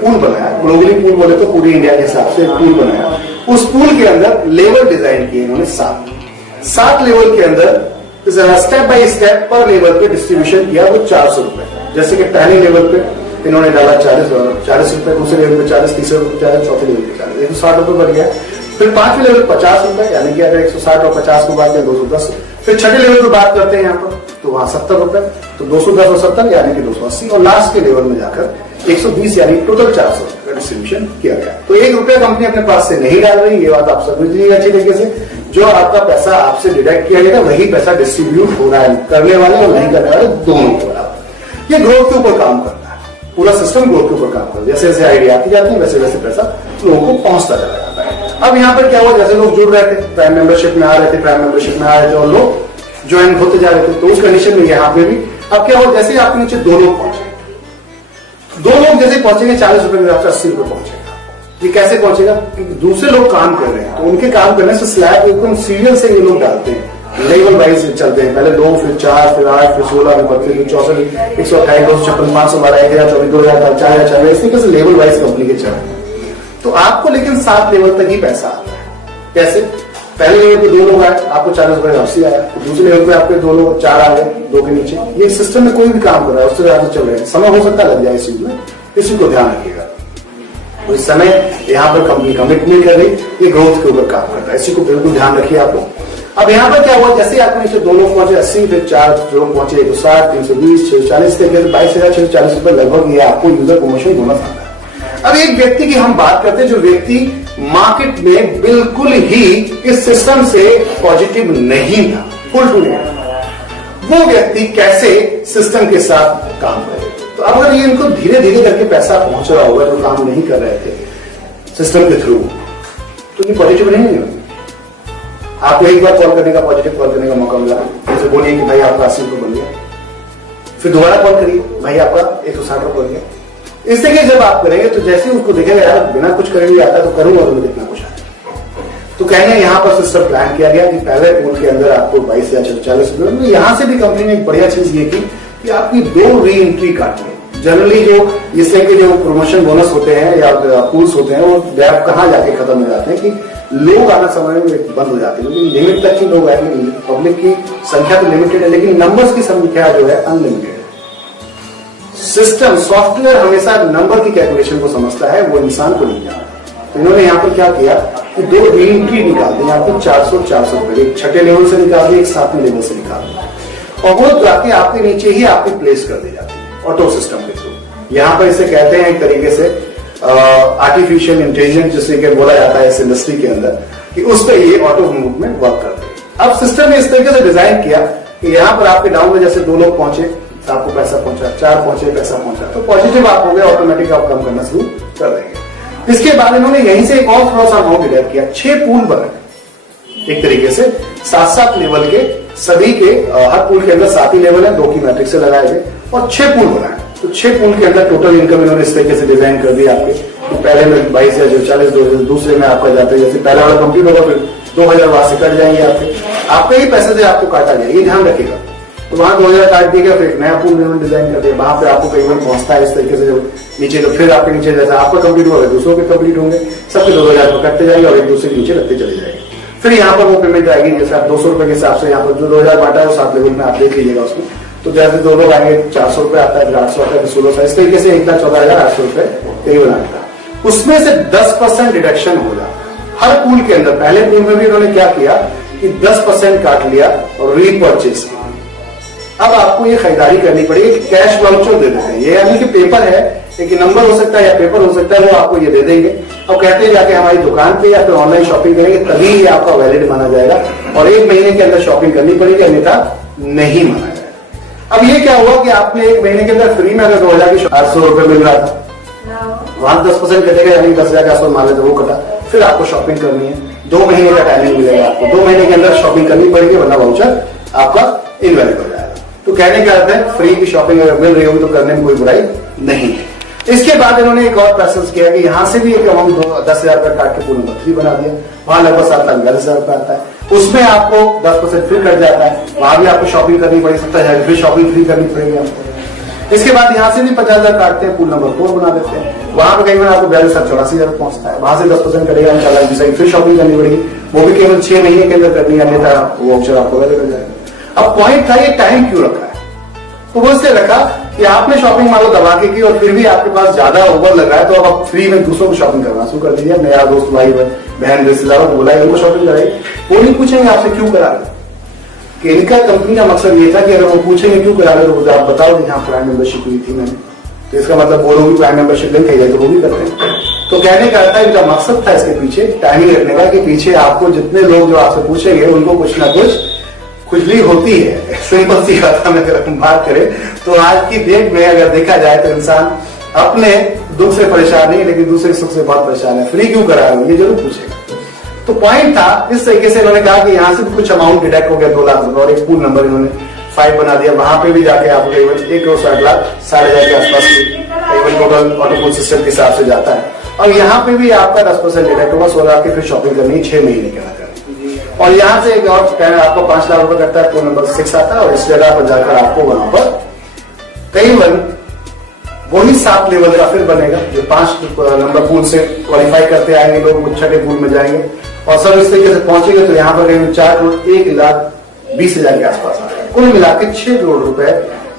पूल बनाया, ग्लोबली पूल बोले तो पूरी इंडिया के हिसाब से एक पूल बनाया। उस पूल के अंदर लेवल डिजाइन किए इन्होंने 7 लेवल के अंदर स्टेप बाय स्टेप पर लेवल पे डिस्ट्रीब्यूशन किया, वो 400 रुपए। जैसे कि पहले लेवल पे इन्होंने डाला 40 रुपए, दूसरे लेवल पे 40, तीसरे लेवल पे 40, चौथे लेवल पे 40, 160 रुपए बढ़ गया। फिर 5वें लेवल 50 रुपए, यानी कि अगर 160 और 50 को बात करें 210। फिर 6ठे लेवल पे बात करते हैं यहाँ पर, तो वहां 70 रुपए, तो 210 और 70 यानी कि 280, और लास्ट के लेवल में जाकर 120, यानी टोटल 400 रुपए का डिस्ट्रीब्यूशन किया गया। तो 1 रुपया कंपनी अपने पास से नहीं डाल रही, ये बात आप समझ लीजिएगा अच्छी तरीके से। जो आपका पैसा आपसे डिडक्ट किया गया वही पैसा डिस्ट्रीब्यूट हो रहा है, करने वाले और नहीं करने वाले दोनों को बराबर। ये ग्रोथ के ऊपर काम करता है, पूरा सिस्टम ग्रोथ के ऊपर काम करता है। जैसे जैसे आइडिया आती जाती है वैसे वैसे पैसा लोगों को पहुंचता चला जाता है। अब यहाँ पर क्या हुआ, जैसे लोग जुड़ रहे थे, प्राइम मेंबरशिप में आ रहे थे, प्राइम मेंबरशिप में आ रहे थे और लोग ज्वाइन होते जा रहे थे, तो उस कंडीशन में यहाँ पे भी अब क्या हुआ, जैसे आपके नीचे 2 लोग पहुंचे, 2 लोग जैसे पहुंचेंगे 40 रुपए के 80 रुपए पहुंचेगा, ये कैसे पहुंचेगा? दूसरे लोग काम कर रहे हैं तो उनके काम करने से स्लैब एकदम सीरियल से ये लोग डालते हैं, लेवल वाइज चलते हैं, पहले 2, फिर 4, फिर 8, फिर 16, फिर 32, फिर 64, 128, 256, 512, 1024, 2000, 4000, इस तरीके से लेवल वाइज कंपनी के चल रहे हैं। तो आपको लेकिन 7 लेवल तक ही पैसा आता है। कैसे? पहले लेवल पे 2 लोग आए, आपको 40 रुपए वापसी आया, तो दूसरे लेवल पे आपके 2 लोग 4 आ गए, 2 के नीचे। ये सिस्टम में कोई भी काम कर रहा है उससे ज्यादा चल रहे हैं, समय हो सकता है लग जाए इस चीज में, इसी को ध्यान रखिएगा। तो इस समय यहाँ पर कंपनी कमिटमेंट कर रही, ये ग्रोथ के ऊपर काम कर रहा है, इसी को बिल्कुल ध्यान रखिए आप लोग। अब यहाँ पर क्या हुआ, जैसे आपके नीचे 2 लोग पहुंचे 80, फिर 4 लोग पहुंचे 160, 320, 640 तरीके से 22,640 रुपए लगभग ये आपको यूजर प्रमोशन बोनस आता है। अब एक व्यक्ति की हम बात करते हैं जो व्यक्ति मार्केट में बिल्कुल ही इस सिस्टम से पॉजिटिव नहीं था, फुल टू नहीं, वो व्यक्ति कैसे सिस्टम के साथ काम करे। तो अब अगर ये इनको धीरे धीरे करके पैसा पहुंच रहा होगा जो काम नहीं कर रहे थे सिस्टम के थ्रू, तो ये पॉजिटिव नहीं होगा। आपको एक बार कॉल करने का, पॉजिटिव कॉल करने का मौका मिला, जैसे बोलिए कि भाई आपका 80 रुपये बन गया, फिर दोबारा कॉल करिए, भाई आपका 160 रुपये बन गया। इस तरीके जब आप करेंगे तो जैसे ही उसको देखेगा यार बिना कुछ करेंगे आता तो करूंगा तो कितना कुछ आता। तो कहेंगे यहाँ पर सिस्टम प्लान किया गया कि पहले पूल के अंदर आपको 22,040 रुपये। यहां से भी कंपनी ने एक बढ़िया चीज ये की कि आपकी 2 री एंट्री काटी है। जनरली जो इस तरह के जो प्रमोशन बोनस होते हैं या पूल्स होते हैं वो गैप कहाँ जाके खत्म हो जाते हैं कि लोग आना समय में बंद हो जाते हैं, लेकिन लिमिट तक ही लोग आएंगे। पब्लिक की संख्या तो लिमिटेड है लेकिन नंबर्स की संख्या जो है अनलिमिटेड है। सिस्टम सॉफ्टवेयर हमेशा नंबर की कैलकुलेशन को समझता है, वो इंसान को नहीं जानता। तो इन्होंने यहाँ पर क्या किया कि 2 री एंट्री निकाल दी, यहाँ पर 400 रुपए, एक 6ठे लेवल से निकाल दी, एक 7वें लेवल से निकाल दी, और वो जाके आपके नीचे ही आपकी प्लेस कर दी जाती है ऑटो सिस्टम के थ्रू। यहाँ पर इसे कहते हैं एक तरीके से आर्टिफिशियल इंटेलिजेंस, जिसे कि बोला जाता है इस इंडस्ट्री के अंदर, कि उस पर ये ऑटो मूव में वर्क करते हैं। अब सिस्टम ने इस तरीके से डिजाइन किया कि यहाँ पर आपके डाउन में जैसे 2 लोग पहुंचे आपको पैसा पहुंचा, 4 पहुंचे पैसा पहुंचा, तो पॉजिटिव आप हो गए, ऑटोमेटिक आप कम करना शुरू कर देंगे। इसके बाद इन्होंने यहीं से एक और थोड़ा सा अमाउंट डिडक्ट किया, 6 पूल बनाए एक तरीके से 7-7 लेवल के, सभी के हर पूल के अंदर 7 ही लेवल है, 2 की मैट्रिक्स से लगाए गए और 6 पूल बनाए। तो 6 पूल के अंदर टोटल इनकम इन्होंने इस तरीके से डिजाइन कर दी आपके, तो पहले में 22,040, दूसरे में आपका जाते हैं जैसे पहला वाला कंप्लीट होगा फिर 2,000 वहां से कट जाएंगे आपके ही पैसे से आपको काटा जाएगा, ये ध्यान रखिएगा। तो वहां 2,000 काट दिया, फिर नया पूल इन्होंने डिजाइन कर दिया, वहां पे आपको कई बार पहुंचता है इस तरीके से जब नीचे, तो फिर आपके नीचे जैसा आपका कंप्लीट होगा दूसरों के कंप्लीट होंगे, सबके 2,000 कटते जाएंगे और एक दूसरे के नीचे लगते चले जाएंगे। फिर यहाँ पर वो पेमेंट आएगी, जैसे आप 200 रुपए के हिसाब से यहाँ पर जो 2,000 बांटा है वो 7 लेवल में आप देख लीजिएगा उसमें, तो जैसे 2 लोग आएंगे 400 रुपए आता है, फिर 800 आता है, फिर 1600, इस तरीके से 1,14,800 रुपए करीबन आता है। उसमें से 10% डिडक्शन हो जाता है हर पूल के अंदर। पहले पूल में भी उन्होंने क्या किया कि 10% काट लिया और रीपर्चेस किया। अब आपको ये खरीदारी करनी पड़ेगी, कैश वाउचर दे देते हैं, ये यानी कि पेपर है, एक नंबर हो सकता है या पेपर हो सकता है, वो आपको ये दे देंगे। अब कहते हैं जाके हमारी दुकान पे या फिर ऑनलाइन शॉपिंग करेंगे तभी ये आपका वैलिड माना जाएगा और 1 महीने के अंदर शॉपिंग करनी पड़ेगी, अन्यथा नहीं माना जाएगा। अब ये क्या हुआ कि आपने 1 महीने के अंदर फ्री में अगर 2,000 की 800 रुपए मिल रहा था, वहां 10% कटेगा, यानी 10,000 के आसपास मान लेते वो कटा, फिर आपको शॉपिंग करनी है, 2 महीने का टाइमिंग मिलेगा आपको, 2 महीने के अंदर शॉपिंग करनी पड़ेगी वरना वाउचर आपका इनवैलिड हो जाएगा। तो कहने का अर्थ है फ्री की शॉपिंग अगर मिल रही होगी तो करने में कोई बुराई नहीं है। इसके बाद इन्होंने एक और प्रोसेस किया कि यहां से भी एक अमाउंट 10,000 रुपए काट के पूरा नंबर 3 बना दिया, वहां लगभग 7,42,000 रुपए आता है, उसमें आपको 10% फिर कट जाता है, वहां भी आपको शॉपिंग करनी पड़ेगी, 70,000 फिर शॉपिंग फ्री करनी पड़ेगी आपको। इसके बाद यहां से भी 50,000 काटते हैं, पूल नंबर 4 बना देते हैं, वहां पर कई बार आपको 42,84,000 पहुंचता है, वहां से 10% कटेगा, इंशाल्लाह फिर शॉपिंग करनी पड़ेगी, वो भी केवल 6 महीने के अंदर करनी है, अन्यथा वो वाउचर आपको वैलिड हो जाएगा। अब पॉइंट था ये टाइम क्यों रखा है, तो वो इसलिए रखा कि आपने शॉपिंग मान लो दबा के की और फिर भी आपके पास ज्यादा ओवर लग रहा है, तो अब आप फ्री में दूसरों को शॉपिंग करना शुरू कर दीजिए। अपने यार दोस्त भाई बहन रिश्तेदारों को बुलाइए, उनको शॉपिंग कराइए, वो नहीं पूछेंगे आपसे क्यों करा रहे, कि इनका कंपनी का मकसद ये था कि अगर वो पूछेंगे क्यों करा रहे तो आप बताओ कि हाँ प्राइम मेंबरशिप ली थी मैंने, तो इसका मतलब वो लोग भी प्राइम मेंबरशिप लेंगे तो वो भी करते हैं। तो कहने का अर्थ है इनका मकसद था इसके पीछे टाइमिंग रखने का कि पीछे आपको जितने लोग जो आपसे पूछेंगे उनको कुछ ना कुछ खुजली होती है। सिंपल सी बात में अगर हम बात करें तो आज की डेट में अगर देखा जाए तो इंसान अपने दुख से परेशान नहीं लेकिन दूसरे सुख से बहुत परेशान है, फ्री क्यों करा रहे हो ये जरूर पूछेगा। तो पॉइंट था इस तरीके से इन्होंने कहा कि यहाँ से कुछ अमाउंट डिडक्ट हो गया 2 लाख रुपए और एक पूल नंबर इन्होंने 5 बना दिया, वहां पे भी जाके आपको करीबन 1,60,00,000 के आसपास की करीबन टोटल ऑटो पूल सिस्टम के हिसाब से जाता है। और यहाँ पे भी आपका 10% डिडक्ट होगा, 16 लाख की फिर शॉपिंग करनी है 6 महीने के अंदर। और यहाँ से एक और प्लान आपको 5 लाख रुपए करता है, तो नंबर 6 आता है, और इस जगह पर जाकर आपको वहां पर कई वही 7 लेवल का फिर बनेगा, जो 5 नंबर पूल से क्वालिफाई करते आएंगे लोग, छठे पूल में जाएंगे और सब इस तरीके से पहुंचेंगे, तो यहाँ पर 4 करोड़ 1,20,000 के आसपास आ रहा है। कुल मिला के 6 करोड़ रुपए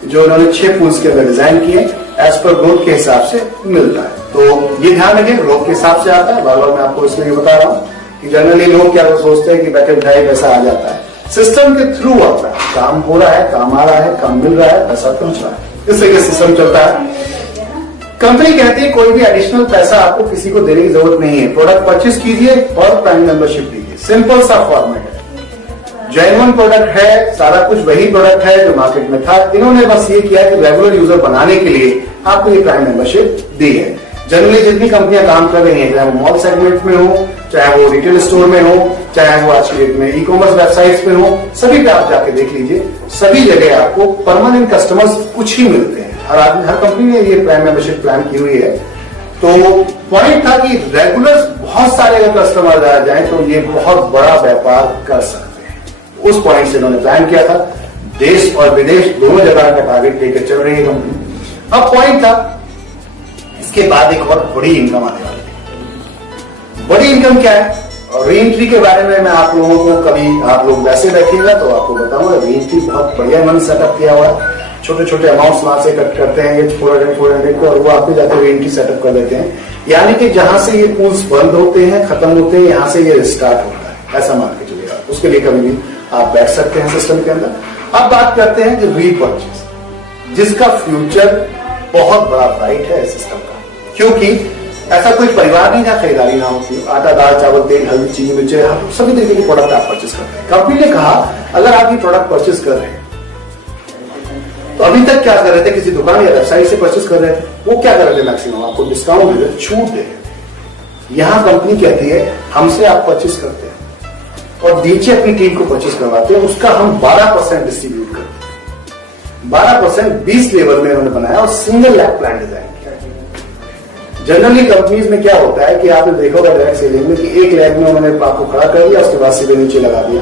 जो उन्होंने 6 पूल्स के अंदर डिजाइन किए, एज पर ग्रोथ के हिसाब से मिलता है। तो ये ध्यान रखें, ग्रोथ के हिसाब से आता है। बार बार मैं आपको इसलिए बता रहा हूँ कि जनरली लोग क्या सोचते हैं कि बैकएंड ढाई पैसा आ जाता है, सिस्टम के थ्रू आता है, काम हो रहा है, काम आ रहा है, काम मिल रहा है, पैसा पहुंच रहा है, इस तरीके से सिस्टम चलता है। कंपनी कहती है कोई भी एडिशनल पैसा आपको किसी को देने की जरूरत नहीं है, प्रोडक्ट परचेज कीजिए और प्राइम मेंबरशिप लीजिए, सिंपल सा फॉर्मेट है, जेन्युइन प्रोडक्ट है, सारा कुछ वही प्रोडक्ट है जो मार्केट में था, इन्होंने बस ये किया कि रेगुलर यूजर बनाने के लिए आपको ये प्राइम मेंबरशिप दी है। जनरली जितनी कंपनियां काम कर रही हैं, चाहे वो मॉल सेगमेंट में हो, चाहे वो रिटेल स्टोर में हो, चाहे वो आज की डेट में ई कॉमर्स वेबसाइट्स में हो, सभी पे आप जाके देख लीजिए, सभी जगह आपको परमानेंट कस्टमर्स कुछ ही मिलते हैं। हर कंपनी ने ये प्राइम मेंबरशिप प्लान की हुई है। तो पॉइंट था कि रेगुलर बहुत सारे अगर कस्टमर आ जाए तो ये बहुत बड़ा व्यापार कर सकते हैं। उस पॉइंट से इन्होंने प्लान किया था, देश और विदेश दोनों जगह का टारगेट लेकर चल रही है कंपनी। अब पॉइंट था, इसके बाद एक और बड़ी इनकम आने वाली है। बड़ी इनकम क्या है और री एंट्री के बारे में मैं आप लोगों को, कभी आप लोग वैसे बैठिएगा तो आपको बताऊंगा। री एंट्री बहुत बढ़िया इन्होंने सेटअप किया हुआ है, छोटे छोटे अमाउंट्स वहां से कट करते हैं 400 को, और वो आपको जाकर री एंट्री सेटअप कर देते हैं। यानी कि जहां से ये पूल्स बंद होते हैं, खत्म होते हैं, यहां से ये स्टार्ट होता है, ऐसा मान के चलिएगा। उसके लिए कभी भी आप बैठ सकते हैं सिस्टम के अंदर। अब बात करते हैं कि रीपर्चेज, जिसका फ्यूचर बहुत बड़ा ब्राइट है सिस्टम का, क्योंकि ऐसा कोई परिवार नहीं जहां खरीदारी ना होती। आटा, दाल, चावल, तेल, हल्दी, चीनी, मिर्ची, सभी तरीके के प्रोडक्ट आप परचेज करते हैं। कंपनी ने कहा अगर आप ये प्रोडक्ट परचेज कर रहे हैं, तो अभी तक क्या कर रहे थे, किसी दुकान या वेबसाइट से परचेज कर रहे थे, वो क्या कर रहे थे, मैक्सिमम आपको डिस्काउंट दे रहे, छूट दे रहे। यहां कंपनी कहती है हमसे आप परचेज करते हैं और नीचे अपनी टीम को परचेज करवाते हैं, उसका हम 12% डिस्ट्रीब्यूट करते हैं। 12% 20 लेवल में उन्होंने बनाया और सिंगल लैब प्लान डिजाइन किया। जनरली कंपनीज में क्या होता है कि आपने देखा होगा डायरेक्ट सेलिंग में कि एक लैब में उन्होंने आपको खड़ा कर दिया, उसके बाद सीधे नीचे लगा दिया।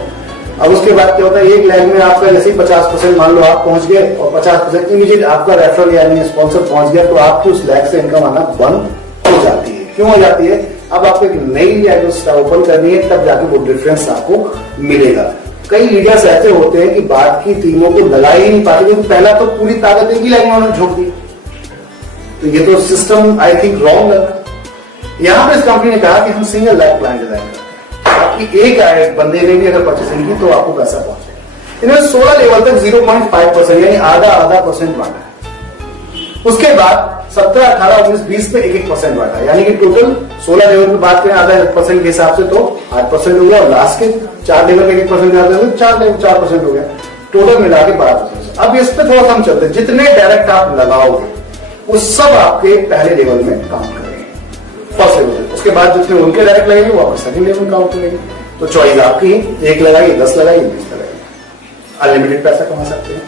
अब उसके बाद क्या होता है, एक लैब में आपका जैसे ही 50% मान लो आप पहुंच गए और 50% इमीडिएट आपका रेफरल यानी स्पॉन्सर पहुंच गया, तो आपकी उस लैब से इनकम आना बंद हो जाती है। क्यों हो जाती है? अब आपको एक नई लैब ओपन करनी है, तब जाके वो डिफरेंस आपको मिलेगा। कई लीडर्स ऐसे होते हैं कि बात की टीमों को लगा ही नहीं पाते, क्योंकि पहला तो पूरी ताकत एक ही लैब में उन्होंने झोंक दी। तो ये तो सिस्टम आई थिंक रॉन्ग लगा। यहां पर इस कंपनी ने कहा कि हम सिंगल लैब प्लान डिजाइन करते हैं, आपकी एक बंदे ने भी अगर परचेसिंग की तो आपको पैसा पहुंचेगा। इन्होंने 16 लेवल तक 0.5% यानी आधा परसेंट बांटा है। उसके बाद 17, 18, 19, 20 पे 1% बांटा, यानी कि टोटल 16 लेवल की बात करें आधा % के हिसाब से तो 8% हो गया, और लास्ट के 4 लेवल के 1% तो 4% हो गया, टोटल मिला के 12%। अब इस पे थोड़ा सा हम चलते हैं, जितने डायरेक्ट आप लगाओगे वो सब आपके पहले लेवल में काम करेंगे, फर्स्ट लेवल। उसके बाद जितने उनके डायरेक्ट लगेंगे वो आपके सेकंड लेवल में काउंट करेंगे। तो चॉइस आपकी, 1 लगाइए, 10 लगाइए, 20 लगाइए, अनलिमिटेड पैसा कमा सकते हैं।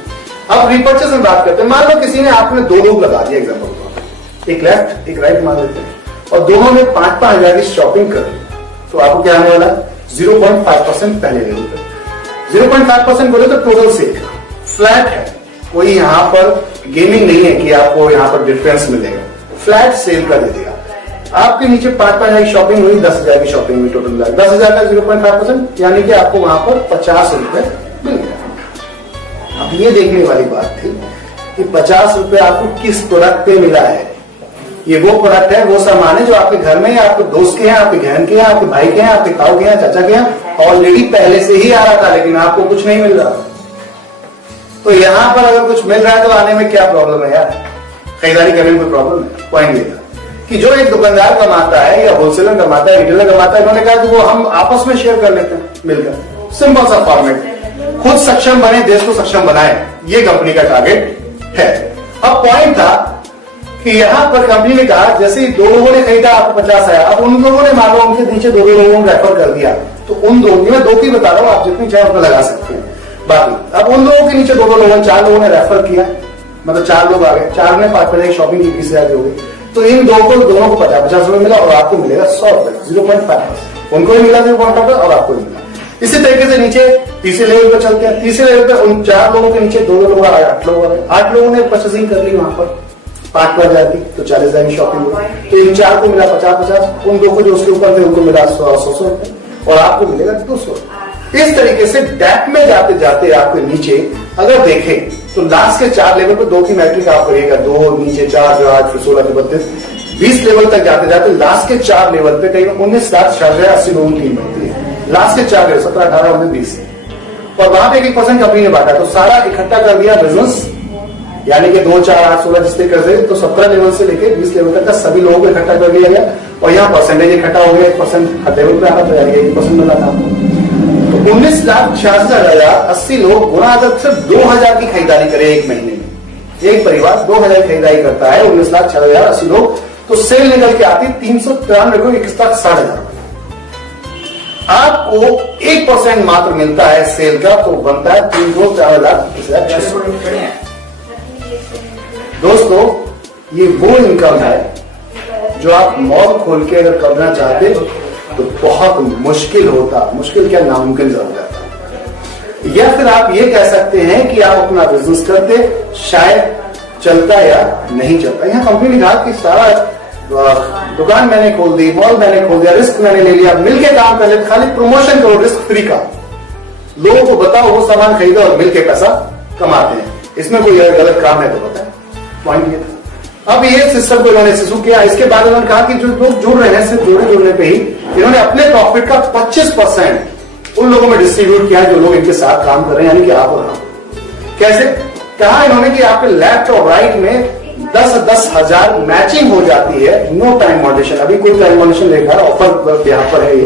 अब रिपर्चेज में बात करते हैं। मान लो किसी ने आपने 2 लोग लगा दिया, एग्जाम्पल एक लेफ्ट एक राइट मान लेते हैं, और दोनों ने 5-5 हजार की शॉपिंग कर, तो आपको क्या आने वाला? 0.5% पहले लेवल पे। 0.5% बोले तो टोटल सेल फ्लैट है, कोई यहां पर गेमिंग नहीं है कि आपको यहां पर डिफरेंस मिलेगा, फ्लैट सेल का दे देगा। आपके नीचे 5-5 हजार की शॉपिंग हुई, 10 हजार की शॉपिंग हुई, टोटल 10,000 का 0.5%, यानी कि आपको वहां पर 50 रुपए मिल गया। अब ये देखने वाली बात थी कि 50 रुपए आपको किस प्रोडक्ट पे मिला है। ये वो प्रोडक्ट है, वो सामान है जो आपके घर में या आपके दोस्त के हैं, आपके बहन के हैं, आपके भाई के हैं, आपके ताऊ के हैं, चाचा के हैं, ऑलरेडी पहले से ही आ रहा था, लेकिन आपको कुछ नहीं मिल रहा। तो यहां पर अगर कुछ मिल रहा है तो आने में क्या प्रॉब्लम है यार, खरीदारी करने में कोई प्रॉब्लम है? पॉइंट ये था कि जो एक दुकानदार कमाता है या होलसेलर कमाता है, रिटेलर कमाता है, इन्होंने कहा कि वो हम आपस में शेयर कर लेते हैं मिलकर। सिंपल सा फॉर्मेट, खुद सक्षम बने, देश को सक्षम बनाए, ये कंपनी का टारगेट है। अब पॉइंट था कि यहां पर कंपनी ने कहा जैसे 2 लोगों ने खरीदा, आपको 50 आया, अब उन लोगों ने मान लो उनके नीचे 2 लोगों ने रेफर कर दिया, तो उन 2, मैं 2 की बता रहा हूं, आप जितनी चाहे उतना लगा सकते हैं। बाकी अब उन लोगों के नीचे 2 लोगों, 4 लोगों ने रेफर किया, मतलब 4 लोग आ गए, 4 ने 5 की शॉपिंग की, 20,000 हो गई। तो इन दोनों को 50-50 रुपए मिला और आपको मिलेगा 100 रुपए, 0.5%। उनको भी मिला 0.5 और आपको भी मिला। इसी तरीके से नीचे तीसरे लेवल पर चलते हैं। तीसरे लेवल पर उन 4 लोगों के नीचे 2 लोग, 8 लोग आ गए। 8 लोगों ने परचेसिंग कर ली वहां पर 5,000 की, तो 40,000 की शॉपिंग हुई। तो इन 4 को मिला 50-50, उन 2 को जो उसके ऊपर थे उनको मिला 100 रुपए और आपको मिलेगा 200। इस तरीके से डेप्थ में जाते जाते आपके नीचे अगर देखें तो लास्ट के 4 लेवल पर 2 की मैट्रिक आप करिएगा, 2 नीचे 4 जो 8 फिर 16 32 20 लेवल तक जाते जाते लास्ट के 4 लेवल पे कहीं 19,80 लोगों की टीम बनती है। लास्ट के 4 लेवल 17, 18, 19, 20 और वहां पे 1% कंपनी ने बांटा, तो सारा इकट्ठा कर दिया बिजनेस, यानी कि 2, 4, 8, 16 जिससे कर रहे तो 17 लेवल से लेकर 20 लेवल तक का सभी लोगों को इकट्ठा कर लिया गया और यहाँ परसेंटेज इकट्ठा हो गया। 1% हर लेवल पे आना तो यानी 1% मिला था आपको। तो 19,66,080 लोग गुना अगर सिर्फ 2,000 की खरीदारी करे एक महीने में, एक परिवार 2,000 खरीदारी करता है, 19,66,080 लोग, तो सेल निकल के आती 393 को 61,60,000। आपको 1% मात्र मिलता है सेल का, तो बनता है 3,04,20,000। दोस्तों ये वो इनकम है जो आप मॉल खोल के अगर करना चाहते तो बहुत मुश्किल होता, मुश्किल क्या नामुमकिन जरूर जाता। या फिर आप ये कह सकते हैं कि आप अपना बिजनेस करते शायद चलता या नहीं चलता। यहाँ कंपनी ने कहा कि सारा दुकान मैंने खोल दी, मॉल मैंने खोल दिया, रिस्क मैंने ले लिया, मिलके काम कर ले, खाली प्रमोशन करो, रिस्क फ्री का, लोगों को बताओ वो सामान खरीदो और मिलके पैसा कमाते हैं, इसमें कोई गलत काम है तो बताए। पॉइंट ये था। अब ये सिस्टम को इन्होंने शुरू किया। इसके बाद उन्होंने कहा कि जो लोग जुड़ रहे हैं सिर्फ जुड़ने पे ही इन्होंने अपने प्रॉफिट का 25% उन लोगों में डिस्ट्रीब्यूट किया जो लोग इनके साथ काम कर रहे हैं, यानी कि आप और हम। कैसे कहा इन्होंने कि आपके लेफ्ट और राइट में 10,000 मैचिंग हो जाती है, नो टाइम मॉडिशन। अभी कोई टाइम मॉडिशन लेकर ऑफर यहाँ पर है ये।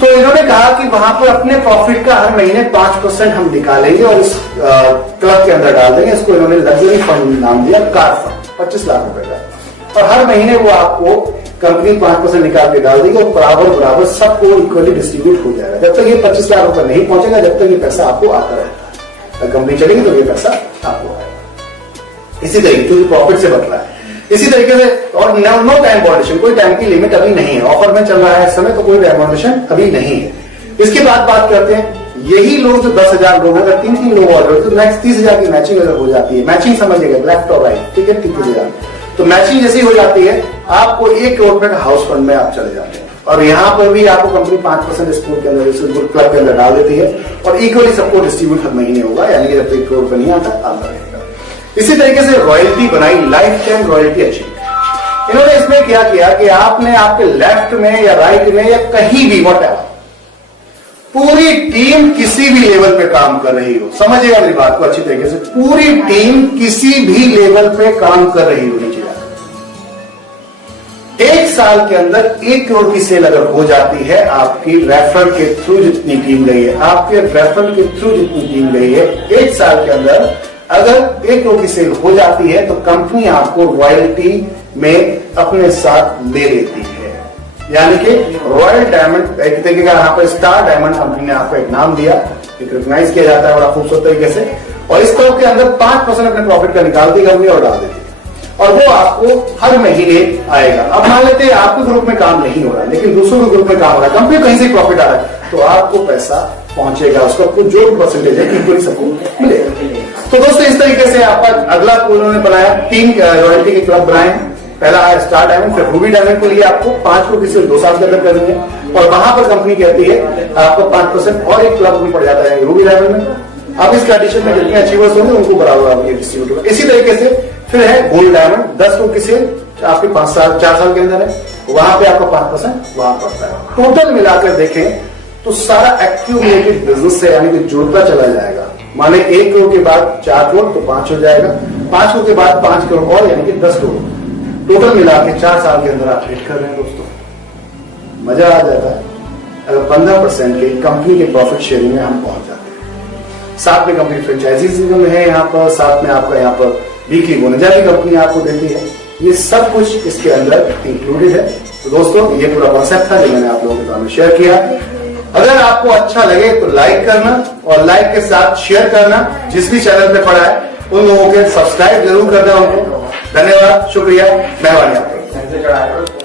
तो इन्होंने कहा कि वहां पर अपने प्रॉफिट का हर महीने 5% हम निकालेंगे और इस क्लब के अंदर डाल देंगे। इसको इन्होंने लग्जरी फंड नाम दिया, कार फंड, 25 लाख रुपए का। और हर महीने वो आपको कंपनी 5% निकाल के डाल देगी और बराबर सबको इक्वली डिस्ट्रीब्यूट हो जाएगा। जब तक ये 25 लाख रुपए नहीं पहुंचेगा, जब तक ये पैसा आपको आता रहता है। कंपनी चलेगी तो ये पैसा आपको आएगा। इसी तरीके क्योंकि प्रॉफिट से बच रहा है। इसी तरीके से और नो टाइम मॉडिशन, कोई टाइम की लिमिट अभी नहीं है। ऑफर में चल रहा है इस समय, तो कोई टाइम मॉडिशन अभी नहीं है। इसके बाद बात करते हैं यही लोग जो 10,000 लोग अगर 3 लोग ऑर्डर तो नेक्स्ट 30,000 की मैचिंग अगर हो जाती है, मैचिंग समझिएगा लेफ्ट और राइट, ठीक है, 30,000, तो मैचिंग जैसी हो जाती है आपको 1 करोड़ रुपए का हाउस फंड में आप चले जाते हैं। और यहां पर भी आपको कंपनी 5% स्कूल के अंदर क्लब के अंदर डाल देती है और इक्वली सबको डिस्ट्रीब्यूट हर महीने होगा, यानी कि जब 1 करोड़ रुपए नहीं आता रहेगा। इसी तरीके से रॉयल्टी बनाई, लाइफ टाइम रॉयल्टी अचीव। इन्होंने इसमें क्या किया कि आपने आपके लेफ्ट में या राइट में या कहीं भी व्हाटएवर पूरी टीम किसी भी लेवल पे काम कर रही हो, समझिएगा मेरी बात को अच्छी तरीके से, पूरी टीम किसी भी लेवल पे काम कर रही हो नीचे जाकर, 1 साल के अंदर 1 करोड़ की सेल अगर हो जाती है आपकी रेफरल के थ्रू जितनी टीम गई है, आपके रेफरल के थ्रू जितनी टीम गई है, 1 साल के अंदर अगर 1 करोड़ की सेल हो जाती है तो कंपनी आपको रॉयल्टी में अपने साथ ले लेती है। यानी कि रॉयल डायमंड एक तरीके का यहाँ पर स्टार डायमंड कंपनी ने आपको एक नाम दिया, एक रिकॉग्नाइज किया जाता है बड़ा खूबसूरत तरीके से। और इस तरह के अंदर 5% अपने प्रॉफिट का निकालती कंपनी और डाल देती है और वो आपको हर महीने आएगा। अब मान लेते हैं आपके ग्रुप में काम नहीं हो रहा लेकिन दूसरों के ग्रुप में काम हो रहा है, कंपनी कहीं से प्रॉफिट आ रहा है तो आपको पैसा पहुंचेगा, उसका कुछ जो परसेंटेज है इक्वली सबको मिलेगा। तो दोस्तों इस तरीके से आपका अगला उन्होंने बनाया 3 रॉयल्टी के क्लब बनाए। पहला है स्टार डायमंड, फिर रूबी डायमंड के लिए आपको 5 को किसी 2 साल के अंदर करनी है और वहां पर कंपनी कहती है आपको 5% और एक क्लब में पड़ जाता है रूबी डायमंड में। अब इस कंडीशन में जितने अचीवर्स होंगे उनको बराबर आपके डिस्ट्रीब्यूट होगा। इसी तरीके से फिर है गोल्ड डायमंड, 10 को किसी आपके 4 साल के अंदर है, वहां पे आपका 5% वहां पड़ता है। टोटल मिलाकर देखें तो सारा एक्यूमुलेटेड बिजनेस है, यानी कि जुड़ता चला जाएगा। माने 1 करोड़ के बाद 4 करोड़ तो 5 हो जाएगा, 5 करोड़ के बाद 5 करोड़ और यानी कि 10 करोड़ टोटल मिला के 4 साल के अंदर आप हिट कर रहे हैं। दोस्तों मजा आ जाता है अगर 15% के कंपनी के प्रॉफिट शेयरिंग में हम पहुंच जाते हैं। साथ में कंपनी फ्रेंचाइजीज में है, यहाँ पर साथ में आपका यहाँ पर वीकली बोनस भी कंपनी आपको देती है। ये सब कुछ इसके अंदर इंक्लूडेड है। तो दोस्तों ये पूरा कॉन्सेप्ट था जो मैंने आप लोगों के सामने शेयर किया। अगर आपको अच्छा लगे तो लाइक करना और लाइक के साथ शेयर करना। जिस भी चैनल पे पड़ा है उन लोगों के सब्सक्राइब जरूर करना उनको। धन्यवाद, शुक्रिया, मेहरबानी आपकी।